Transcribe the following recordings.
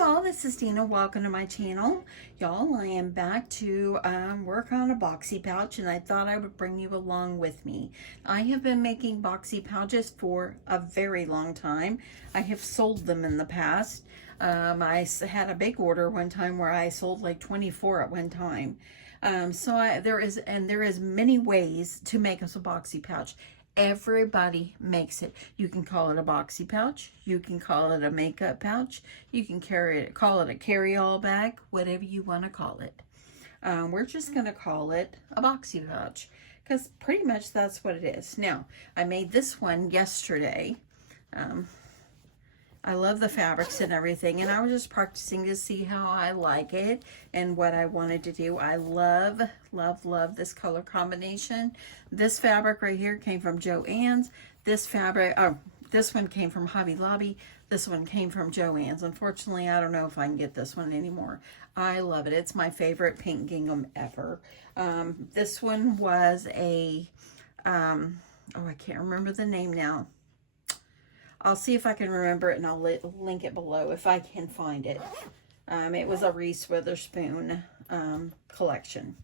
y'all, this is Deanna. Welcome to my channel. Y'all, I am back to work on a boxy pouch, and I thought I would bring you along with me. I have been making boxy pouches for a very long time. I have sold them in the past. I had a big order one time where I sold like 24 at one time. There is many ways to make us a boxy pouch. Everybody makes it. You can call it a boxy pouch. You can call it a makeup pouch. You can call it a carry-all bag, whatever you want to call it. We're just going to call it a boxy pouch because pretty much that's what it is. Now, I made this one yesterday. I love the fabrics and everything, and I was just practicing to see how I like it and what I wanted to do. I love, love, love this color combination. This fabric right here came from Joann's. This one came from Hobby Lobby. This one came from Joann's. Unfortunately, I don't know if I can get this one anymore. I love it. It's my favorite pink gingham ever. This one was a, oh, I can't remember the name now. I'll see if I can remember it, and I'll link it below if I can find it. It was a Reese Witherspoon collection.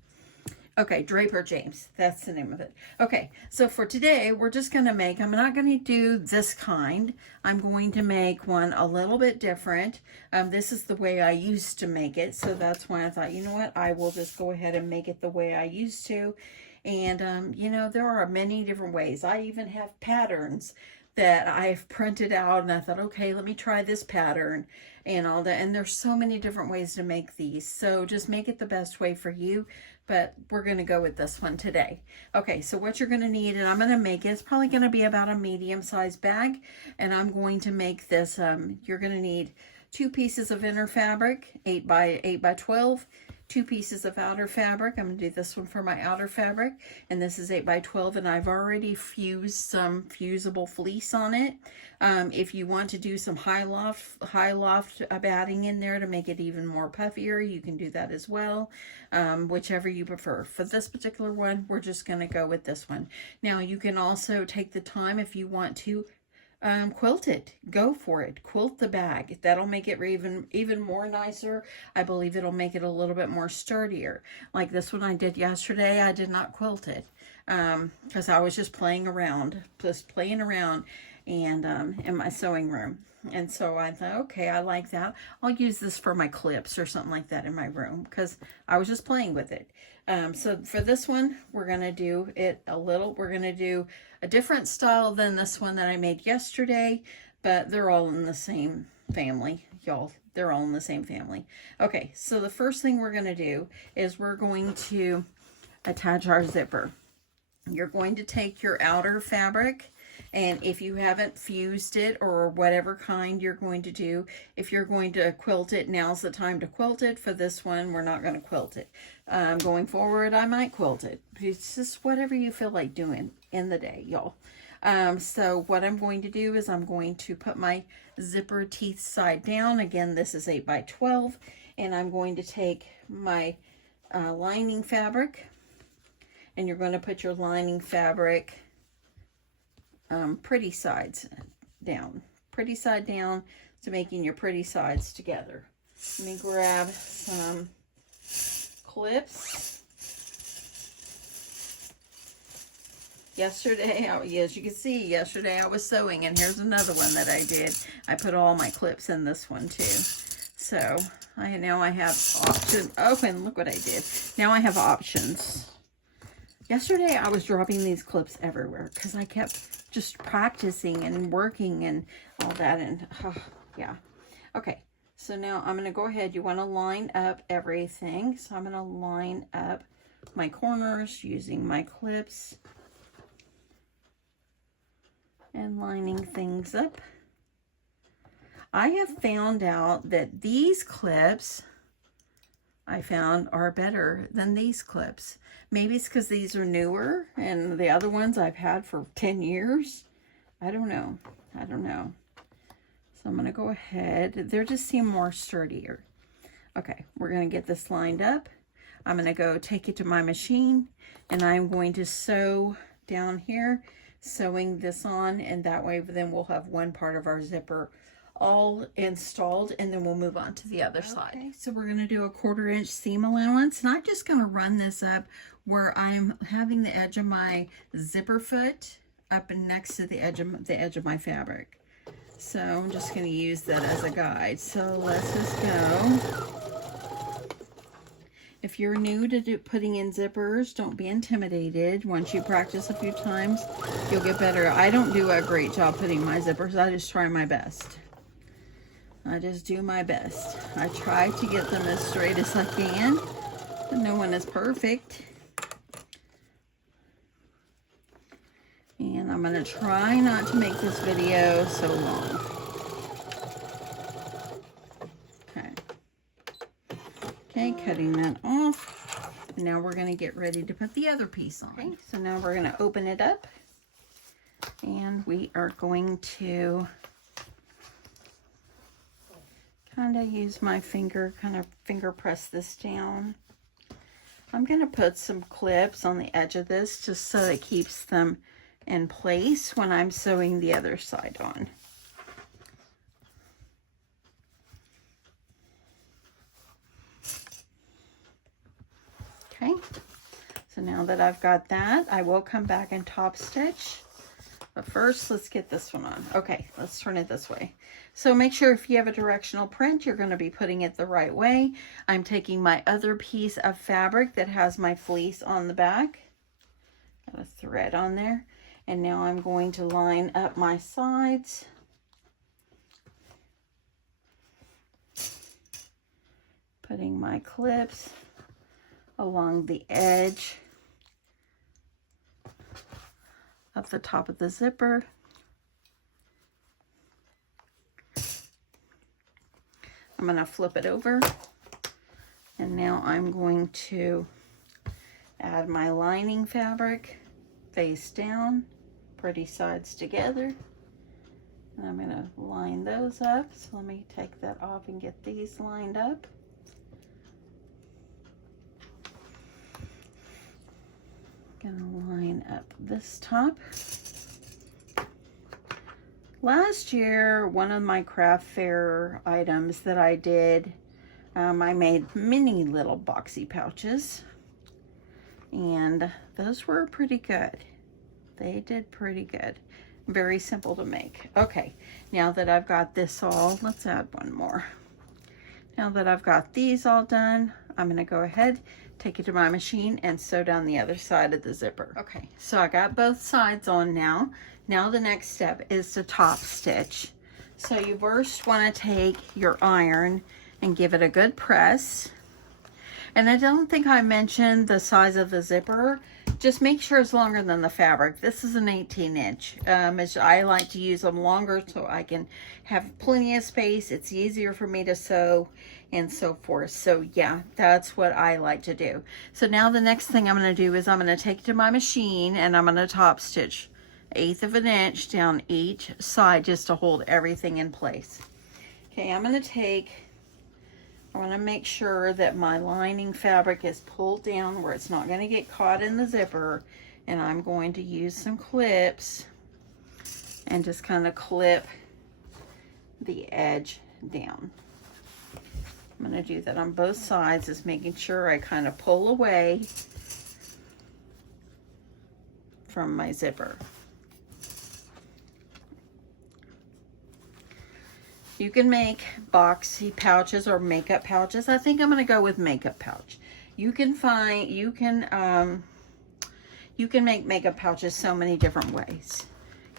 Okay, Draper James. That's the name of it. Okay, so for today, we're just going to make, I'm not going to do this kind. I'm going to make one a little bit different. This is the way I used to make it, so that's why I thought, you know what, I will just go ahead and make it the way I used to. And, you know, there are many different ways. I even have patterns that I've printed out, and I thought, okay, let me try this pattern and all that. And there's so many different ways to make these. So just make it the best way for you. But we're going to go with this one today. Okay, so what you're going to need, and I'm going to make it, it's probably going to be about a medium-sized bag. And I'm going to make this, you're going to need 2 pieces of inner fabric, 8 by 12. 2 pieces of outer fabric. I'm going to do this one for my outer fabric, and this is 8 by 12, and I've already fused some fusible fleece on it. If you want to do some high loft batting in there to make it even more puffier, you can do that as well, whichever you prefer. For this particular one, we're just going to go with this one. Now, you can also take the time if you want to quilt it. Go for it. Quilt the bag. That'll make it even more nicer. I believe it'll make it a little bit more sturdier. Like this one I did yesterday, I did not quilt it because I was just playing around and in my sewing room. And so I thought, okay, I like that. I'll use this for my clips or something like that in my room because I was just playing with it. So for this one, we're going to do it we're going to do a different style than this one that I made yesterday, but they're all in the same family, y'all. They're all in the same family. Okay, so the first thing we're going to do is we're going to attach our zipper. You're going to take your outer fabric, and if you haven't fused it or whatever kind you're going to do, if you're going to quilt it, now's the time to quilt it. For this one, we're not going to quilt it. Going forward, I might quilt it. It's just whatever you feel like doing in the day, y'all. So what I'm going to do is I'm going to put my zipper teeth side down. Again, this is 8 by 12, and I'm going to take my lining fabric, and you're going to put your lining fabric pretty sides down. Pretty side down to making your pretty sides together. Let me grab some clips. Yesterday, as you can see, yesterday I was sewing, and here's another one that I did. I put all my clips in this one too. So now I have options. Oh, and look what I did. Now I have options. Yesterday I was dropping these clips everywhere because I kept just practicing and working and all that, and yeah. Okay, so now I'm going to go ahead. You want to line up everything. So I'm going to line up my corners using my clips and lining things up. I have found out that these clips I found are better than these clips. Maybe it's because these are newer and the other ones I've had for 10 years. I don't know. So I'm going to go ahead. They just seem more sturdier. Okay, we're going to get this lined up. I'm going to go take it to my machine, and I'm going to sew down here, sewing this on, and that way then we'll have one part of our zipper all installed, and then we'll move on to the other side. Okay, so we're going to do a 1/4 inch seam allowance, and I'm just going to run this up where I'm having the edge of my zipper foot up and next to the edge of my fabric. So I'm just going to use that as a guide. So let's just go. If you're new to putting in zippers, don't be intimidated. Once you practice a few times, you'll get better. I don't do a great job putting my zippers. I just try my best. I just do my best. I try to get them as straight as I can, but no one is perfect. And I'm going to try not to make this video so long. Okay, cutting that off. Now we're going to get ready to put the other piece on. Okay, so now we're going to open it up, and we are going to kind of use my finger, kind of finger press this down. I'm going to put some clips on the edge of this just so it keeps them in place when I'm sewing the other side on. Okay, so now that I've got that, I will come back and top stitch. But first, let's get this one on. Okay, let's turn it this way. So make sure if you have a directional print, you're going to be putting it the right way. I'm taking my other piece of fabric that has my fleece on the back. Got a thread on there. And now I'm going to line up my sides. Putting my clips along the edge of the top of the zipper. I'm going to flip it over, and now I'm going to add my lining fabric face down, pretty sides together, and I'm going to line those up. So let me take that off and get these lined up. Gonna line up this top. Last year, one of my craft fair items that I did, I made mini little boxy pouches, and those were pretty good. They did pretty good. Very simple to make. Okay, now that I've got this all, let's add one more. Now that I've got these all done, I'm gonna go ahead, take it to my machine and sew down the other side of the zipper. Okay, so I got both sides on now. Now the next step is to top stitch. So you first want to take your iron and give it a good press. And I don't think I mentioned the size of the zipper. Just make sure it's longer than the fabric. This is an 18 inch. I like to use them longer so I can have plenty of space. It's easier for me to sew and so forth. So yeah, that's what I like to do. So now the next thing I'm going to do is I'm going to take it to my machine and I'm going to top stitch 1/8 of an inch down each side just to hold everything in place. Okay, I want to make sure that my lining fabric is pulled down where it's not going to get caught in the zipper, and I'm going to use some clips and just kind of clip the edge down. I'm going to do that on both sides, just making sure I kind of pull away from my zipper. You can make boxy pouches or makeup pouches. I think I'm going to go with makeup pouch. You can make makeup pouches so many different ways.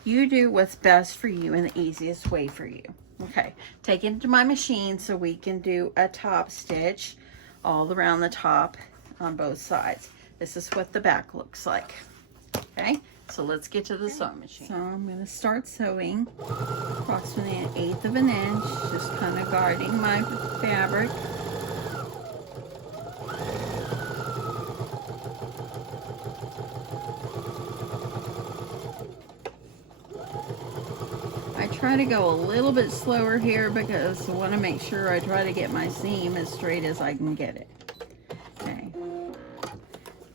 You do what's best for you and the easiest way for you. Okay, take it to my machine so we can do a top stitch all around the top on both sides. This is what the back looks like. Okay, so let's get to the sewing machine. So I'm going to start sewing approximately 1/8 of an inch, just kind of guarding my fabric. I try to go a little bit slower here because I want to make sure I try to get my seam as straight as I can get it. Okay,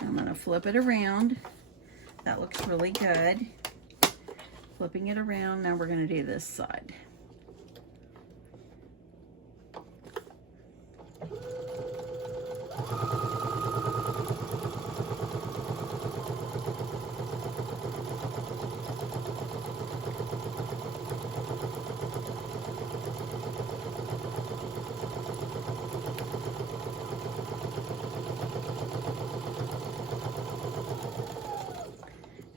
I'm going to flip it around. That looks really good. Flipping it around, now we're going to do this side.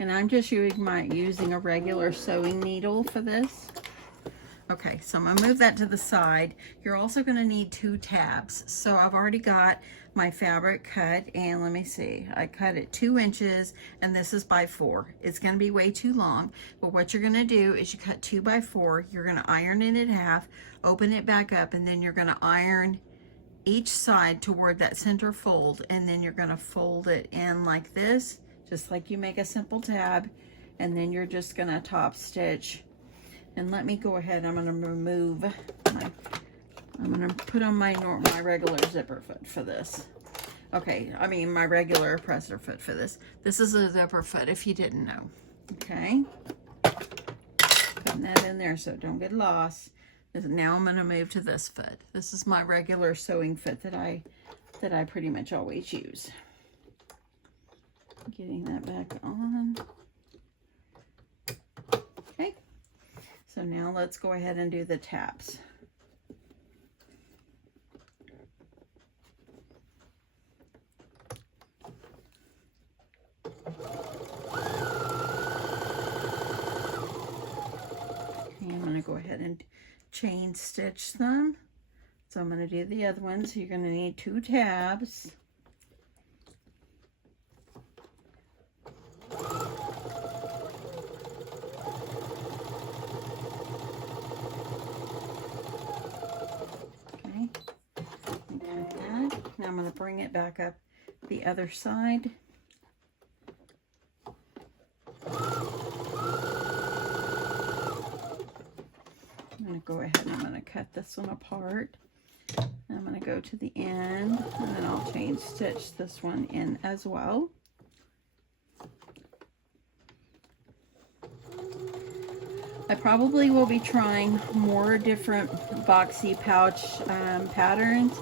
And I'm just using a regular sewing needle for this. Okay, so I'm gonna move that to the side. You're also gonna need 2 tabs. So I've already got my fabric cut, and let me see, I cut it 2 inches, and this is by 4. It's gonna be way too long, but what you're gonna do is you cut 2 by 4, you're gonna iron it in half, open it back up, and then you're gonna iron each side toward that center fold, and then you're gonna fold it in like this, just like you make a simple tab, and then you're just gonna top stitch. And let me go ahead, I'm gonna remove I'm gonna put on my regular zipper foot for this. Okay, I mean my regular presser foot for this. This is a zipper foot if you didn't know. Okay, putting that in there so it don't get lost. Now I'm gonna move to this foot. This is my regular sewing foot that I pretty much always use. Getting that back on. Okay, so now let's go ahead and do the tabs. I'm going to go ahead and chain stitch them. So I'm going to do the other one. So you're going to need 2 tabs. Okay. Cut that. Now I'm going to bring it back up the other side. I'm going to go ahead and I'm going to cut this one apart. I'm going to go to the end, and then I'll chain stitch this one in as well. I probably will be trying more different boxy pouch patterns.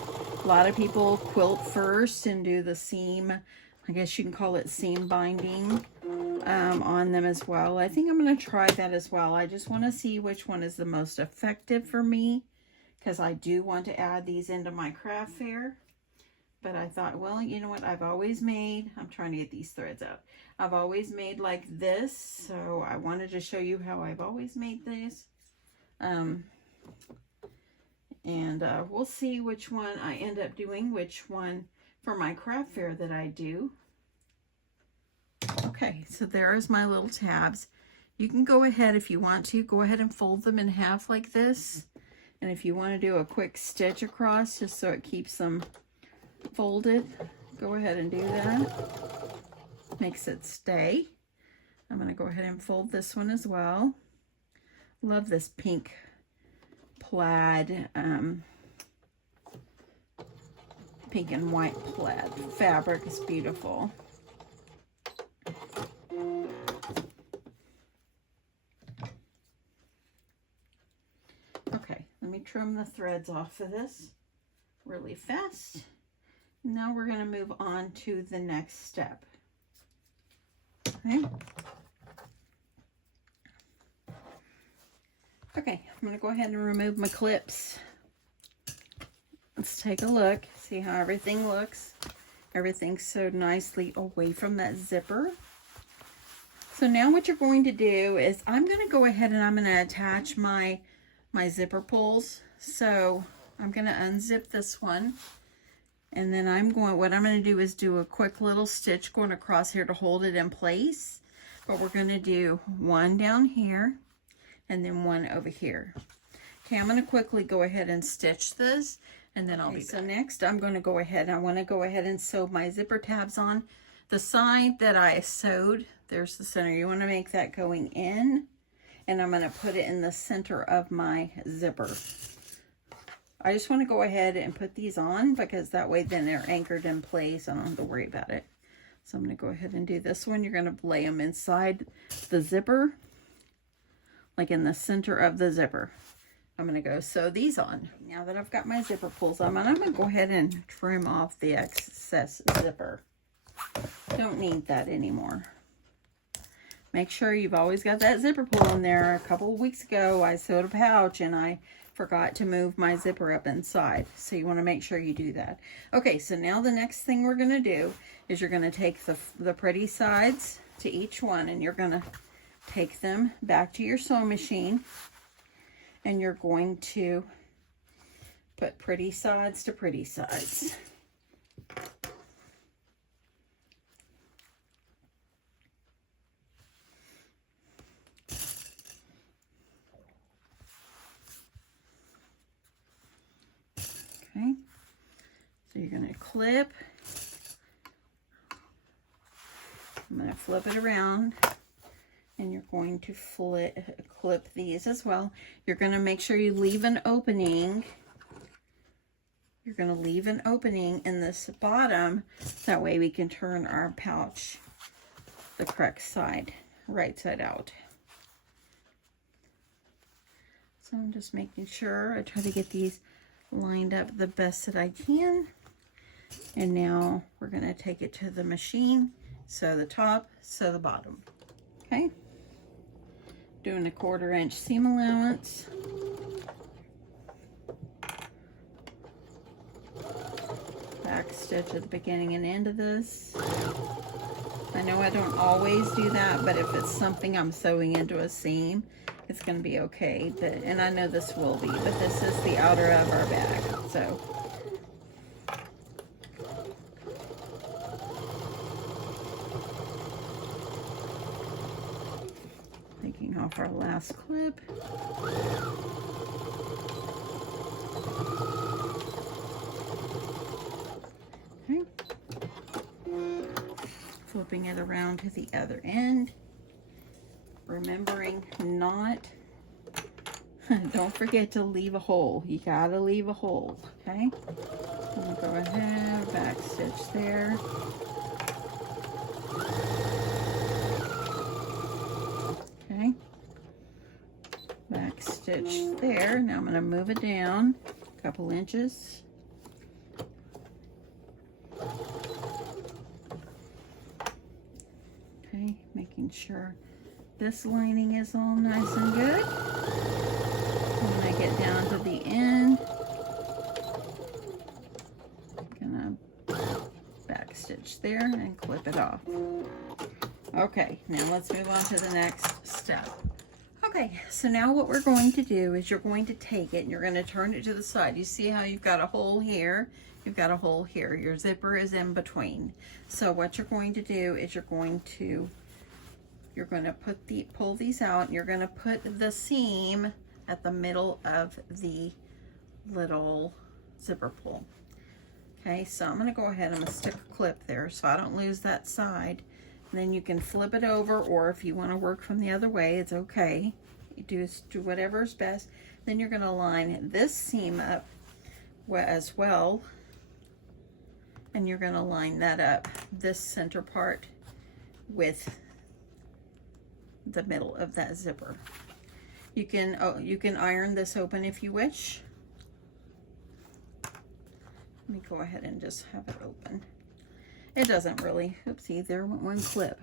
A lot of people quilt first and do the seam, I guess you can call it seam binding on them as well. I think I'm going to try that as well. I just want to see which one is the most effective for me, because I do want to add these into my craft fair. But I thought, well, you know what, I've always made, I'm trying to get these threads out. I've always made like this, so I wanted to show you how I've always made this. We'll see which one I end up doing, which one for my craft fair that I do. Okay, so there's my little tabs. You can go ahead, if you want to, go ahead and fold them in half like this. And if you want to do a quick stitch across, just so it keeps them folded, go ahead and do that. Makes it stay. I'm going to go ahead and fold this one as well. Love this pink plaid, pink and white plaid fabric. It's beautiful. Okay, let me trim the threads off of this really fast. Now we're going to move on to the next step. Okay. Okay, I'm going to go ahead and remove my clips. Let's take a look, see how everything looks. Everything's sewed nicely away from that zipper. So now what you're going to do is I'm going to go ahead and I'm going to attach my zipper pulls. So I'm going to unzip this one. And then what I'm going to do is do a quick little stitch going across here to hold it in place. But we're going to do one down here and then one over here. Okay, I'm going to quickly go ahead and stitch this, and then I'll be back. So next I'm going to go ahead, I want to go ahead and sew my zipper tabs on. The side that I sewed, there's the center. You want to make that going in, and I'm going to put it in the center of my zipper. I just want to go ahead and put these on because that way then they're anchored in place. I don't have to worry about it. So I'm going to go ahead and do this one. You're going to lay them inside the zipper, like in the center of the zipper. I'm going to go sew these on. Now that I've got my zipper pulls on, I'm going to go ahead and trim off the excess zipper. Don't need that anymore. Make sure you've always got that zipper pull in there. A couple of weeks ago, I sewed a pouch and I forgot to move my zipper up inside. So you want to make sure you do that. Okay, so now the next thing we're going to do is you're going to take the pretty sides to each one, and you're going to take them back to your sewing machine, and you're going to put pretty sides to pretty sides. Okay, so you're going to clip. I'm going to flip it around, and you're going to clip these as well. You're going to make sure you leave an opening. You're going to leave an opening in this bottom. That way we can turn our pouch the correct side, right side out. So I'm just making sure I try to get these lined up the best that I can. And now we're going to take it to the machine. Sew the top, sew the bottom. Okay. Doing a 1/4 inch seam allowance. Back stitch at the beginning and end of this. I know I don't always do that, but if it's something I'm sewing into a seam, it's going to be okay. And I know this will be, but this is the outer of our bag. So taking off our last clip. Okay. Flipping it around to the other end. Remembering not, don't forget to leave a hole. You gotta leave a hole, okay? And go ahead, back stitch there. Okay. Back stitch there. Now I'm gonna move it down a couple inches. Okay, making sure this lining is all nice and good. When I get down to the end, I'm gonna back stitch there and clip it off. Okay, now let's move on to the next step. Okay, so now what we're going to do is you're going to take it and you're going to turn it to the side. You see how you've got a hole here? You've got a hole here. Your zipper is in between. So what you're going to do is you're going to pull these out, and you're going to put the seam at the middle of the little zipper pull. Okay, so I'm going to go ahead and I'm going to stick a clip there so I don't lose that side. And then you can flip it over, or if you want to work from the other way, it's okay. You do whatever's best. Then you're going to line this seam up as well, and you're going to line that up, this center part, with the middle of that zipper. You can iron this open if you wish. Let me go ahead and just have it open. It doesn't really, oopsie, there went one clip.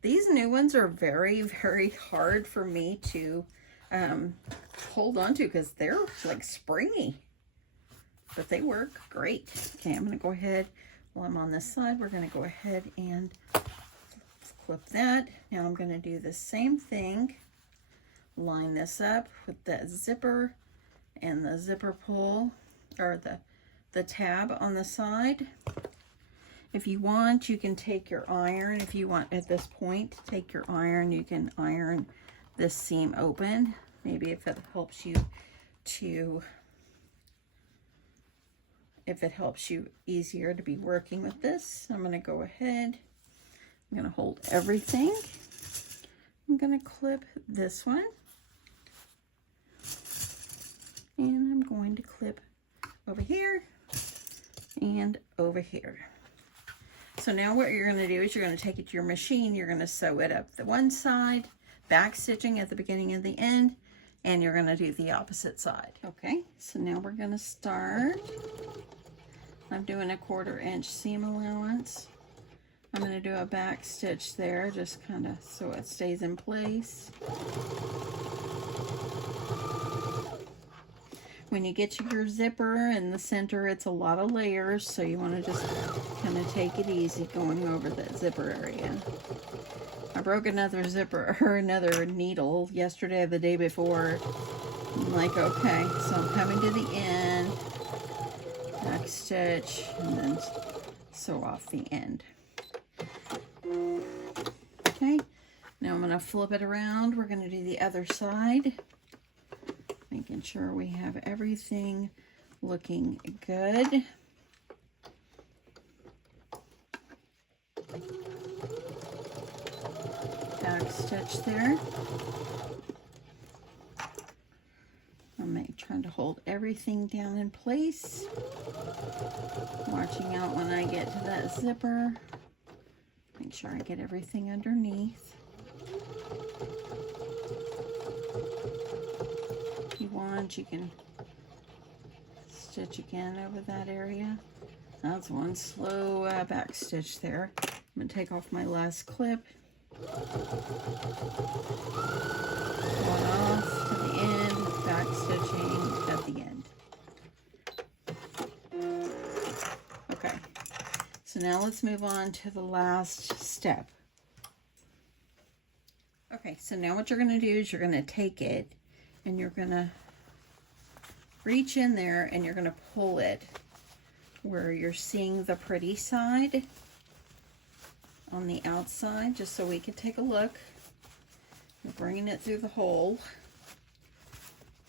These new ones are very, very hard for me to hold on to because they're like springy, but they work great. Okay, I'm gonna go ahead, while I'm on this side, we're gonna go ahead and clip that. Now I'm gonna do the same thing, line this up with that zipper and the zipper pull, or the tab on the side. If you want, you can take your iron. If you want, at this point, take your iron. You can iron this seam open. Maybe if it helps you easier to be working with this. I'm going to go ahead. I'm going to hold everything. I'm going to clip this one. And I'm going to clip over here and over here. So now what you're going to do is you're going to take it to your machine, you're going to sew it up the one side, back stitching at the beginning and the end, and you're going to do the opposite side. Okay, so now we're going to start. I'm doing a 1/4 inch seam allowance. I'm going to do a back stitch there, just kind of so it stays in place. when you get to your zipper in the center, it's a lot of layers, so you want to just kind of take it easy going over that zipper area. I broke another zipper, or another needle yesterday or the day before. I'm like, okay, so I'm coming to the end, back stitch, and then sew off the end. Okay, now I'm going to flip it around. We're going to do the other side, making sure we have everything looking good. Back stitch there. I'm trying to hold everything down in place. Watching out when I get to that zipper. Make sure I get everything underneath. If you want, you can stitch again over that area. That's one slow back stitch there. I'm going to take off my last clip. One off to the end, back stitching at the end. Okay, so now let's move on to the last step. Okay, so now what you're going to do is you're going to take it and you're going to reach in there and you're going to pull it where you're seeing the pretty side on the outside, just so we can take a look. You're bringing it through the hole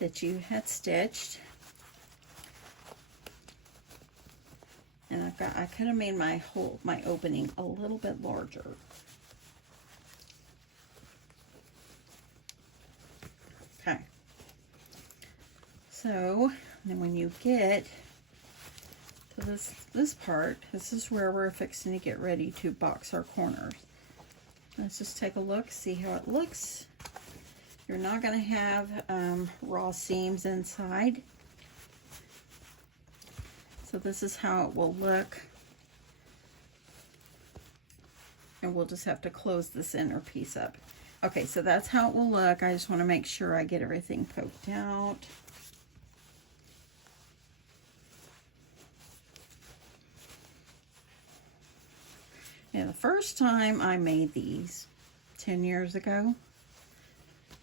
that you had stitched. And I could have made my opening a little bit larger. Okay. So then when you get to this part, this is where we're fixing to get ready to box our corners. Let's just take a look, see how it looks. You're not going to have raw seams inside. So this is how it will look. And we'll just have to close this inner piece up. Okay, so that's how it will look. I just want to make sure I get everything poked out. Yeah, the first time I made these 10 years ago,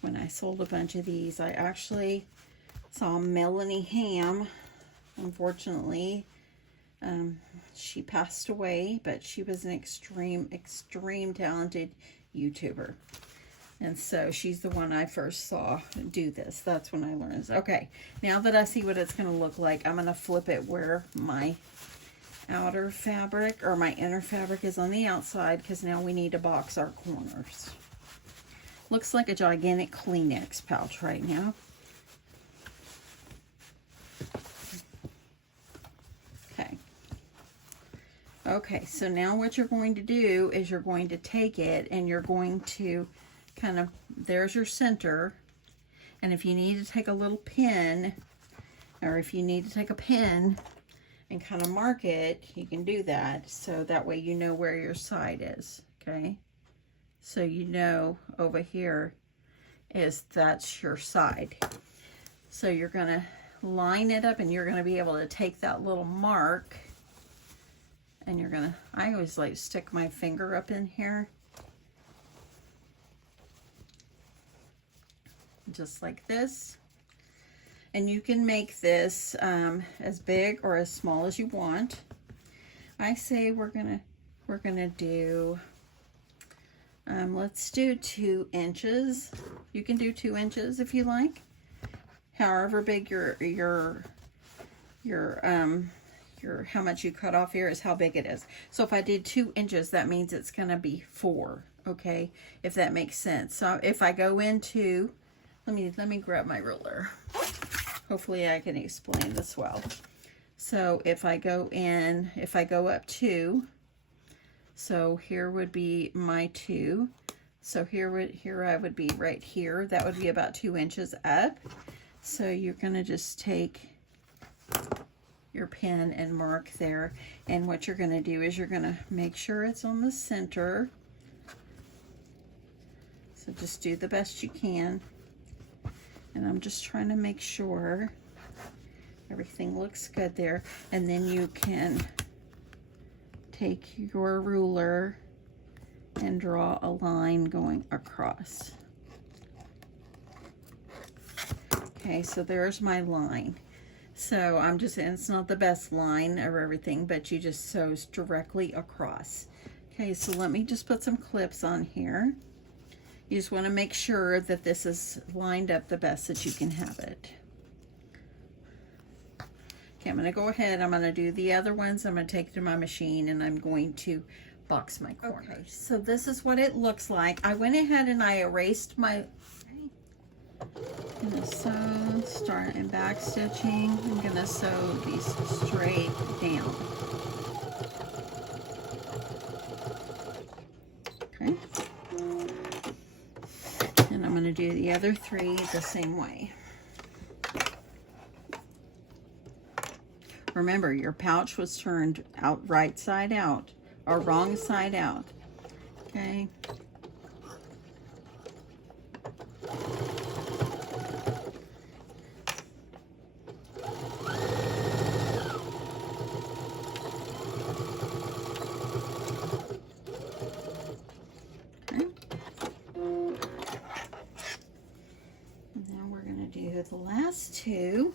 when I sold a bunch of these, I actually saw Melanie Ham. Unfortunately, she passed away, but she was an extreme talented YouTuber. And so she's the one I first saw do this. That's when I learned this. Okay, now that I see what it's going to look like, I'm going to flip it where my outer fabric or my inner fabric is on the outside, because now we need to box our corners. Looks like a gigantic Kleenex pouch right now. Okay, so now what you're going to do is you're going to take it and you're going to kind of, there's your center, and if you need to take a little pin, or if you need to take a pin and kind of mark it, you can do that, so that way you know where your side is, okay? So you know over here that's your side. So you're going to line it up and you're going to be able to take that little mark. And you're gonna, I always like to stick my finger up in here. Just like this. And you can make this as big or as small as you want. I say we're gonna do, let's do 2 inches. You can do 2 inches if you like. However big your how much you cut off here is how big it is. So if I did 2 inches, that means it's going to be 4, okay? If that makes sense. So if I go into, let me grab my ruler. Hopefully I can explain this well. So if I go in, if I go up 2, so here would be my 2. So here I would be right here. That would be about 2 inches up. So you're going to just take your pen and mark there, and what you're going to do is you're going to make sure it's on the center. So just do the best you can, and I'm just trying to make sure Everything looks good there. And then you can take your ruler and draw a line going across. Okay, so there's my line. So I'm just, and it's not the best line of everything, but you just sew directly across. Okay, so let me just put some clips on here. You just want to make sure that this is lined up the best that you can have it. Okay, I'm going to go ahead, I'm going to do the other ones. I'm going to take it to my machine and I'm going to box my corners. Okay, so this is what it looks like. I went ahead and I erased my, I'm gonna sew, start in back stitching. I'm gonna sew these straight down. Okay. And I'm gonna do the other three the same way. Remember, your pouch was turned out right side out or wrong side out. Okay. The last two.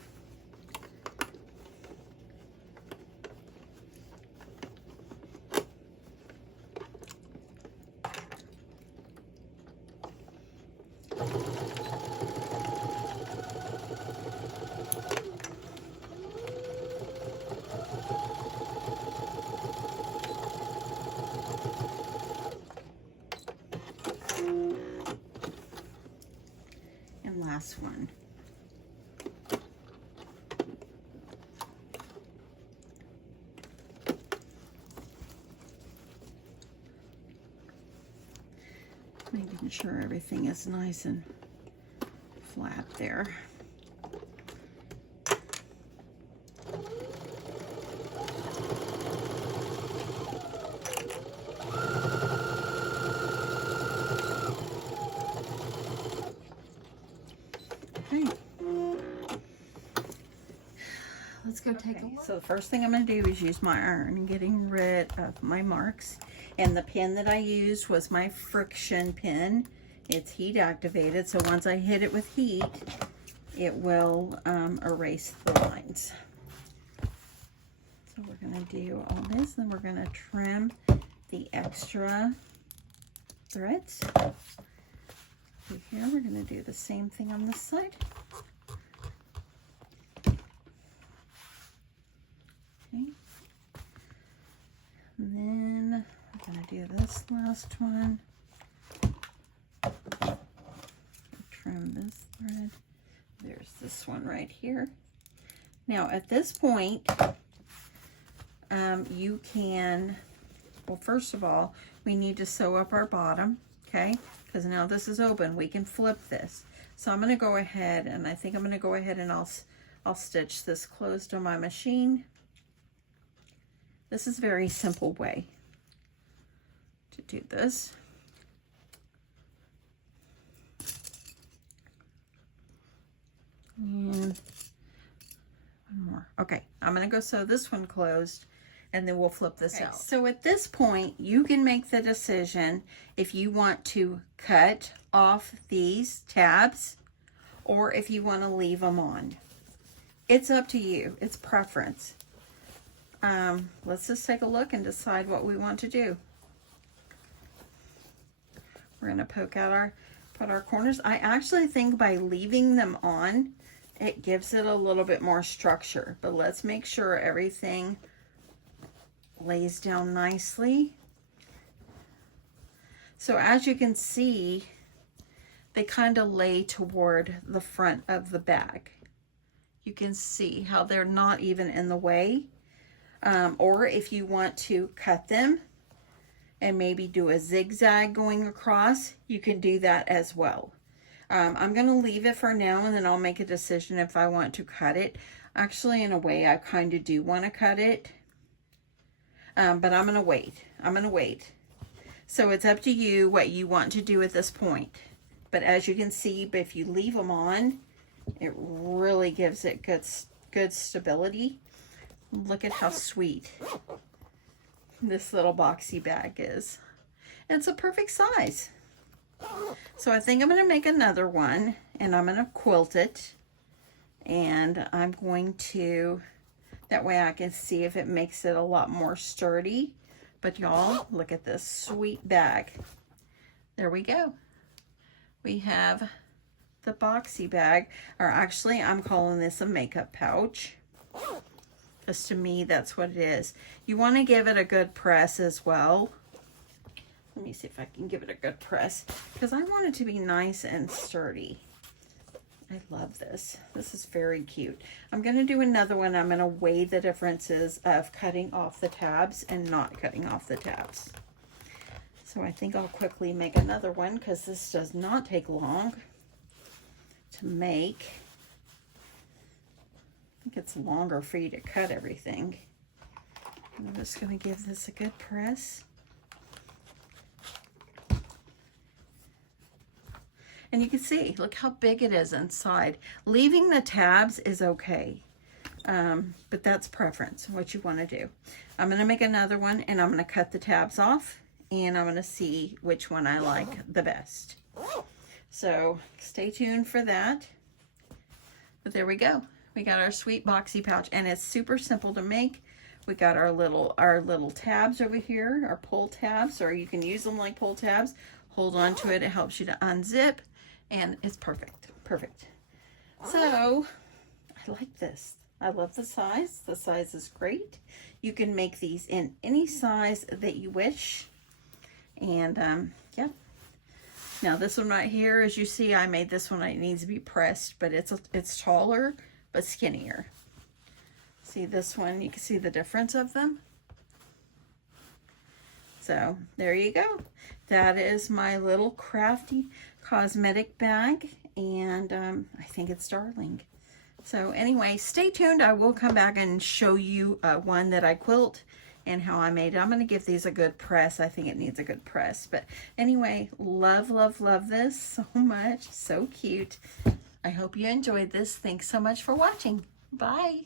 And last one. Making sure everything is nice and flat there. Okay. Let's go take a look. So the first thing I'm going to do is use my iron and getting rid of my marks. And the pin that I used was my friction pin. It's heat activated, so once I hit it with heat, it will erase the lines. So we're going to do all this, then we're going to trim the extra threads. Over here, we're going to do the same thing on this side. Okay. And then I'm going to do this last one. Trim this thread. There's this one right here. Now at this point, you can, well, first of all, we need to sew up our bottom, okay? Because now this is open, we can flip this. So I'm going to go ahead, and I think I'm going to go ahead and I'll stitch this closed on my machine. This is a very simple way to do this. And one more. Okay, I'm going to go sew this one closed, and then we'll flip this out. So at this point, you can make the decision if you want to cut off these tabs or if you want to leave them on. It's up to you. It's preference. Let's just take a look and decide what we want to do. We're going to poke out put our corners. I actually think by leaving them on, it gives it a little bit more structure, but let's make sure everything lays down nicely. So as you can see, they kind of lay toward the front of the bag. You can see how they're not even in the way. Or if you want to cut them and maybe do a zigzag going across, you can do that as well. I'm going to leave it for now, and then I'll make a decision if I want to cut it. Actually, in a way, I kind of do want to cut it. But I'm going to wait. I'm going to wait. So it's up to you what you want to do at this point. But as you can see, if you leave them on, it really gives it good good stability. Look at how sweet this little boxy bag is. It's a perfect size. So I think I'm going to make another one, and I'm going to quilt it, and I'm going to, that way I can see if it makes it a lot more sturdy. But y'all, look at this sweet bag. There we go. We have the boxy bag, or actually I'm calling this a makeup pouch, because to me that's what it is. You want to give it a good press as well. Let me see if I can give it a good press, because I want it to be nice and sturdy. I love this. This is very cute. I'm going to do another one. I'm going to weigh the differences of cutting off the tabs and not cutting off the tabs. So I think I'll quickly make another one, because this does not take long to make. I think it's longer for you to cut everything. I'm just going to give this a good press. And you can see, look how big it is inside. Leaving the tabs is okay, but that's preference, what you want to do. I'm going to make another one, and I'm going to cut the tabs off, and I'm going to see which one I like the best. So stay tuned for that. But there we go. We got our sweet boxy pouch, and it's super simple to make. We got our little tabs over here, our pull tabs, or you can use them like pull tabs. Hold on to it. It helps you to unzip. And it's perfect, perfect. So I like this. I love the size. The size is great. You can make these in any size that you wish. And yeah. Now this one right here, as you see, I made this one. It needs to be pressed, but it's taller but skinnier. See this one? You can see the difference of them. So there you go. That is my little crafty cosmetic bag, and I think it's darling. So anyway, stay tuned. I will come back and show you one that I quilt and how I made it. I'm going to give these a good press. I think it needs a good press. But anyway, love, love, love this so much. So cute. I hope you enjoyed this. Thanks so much for watching. Bye.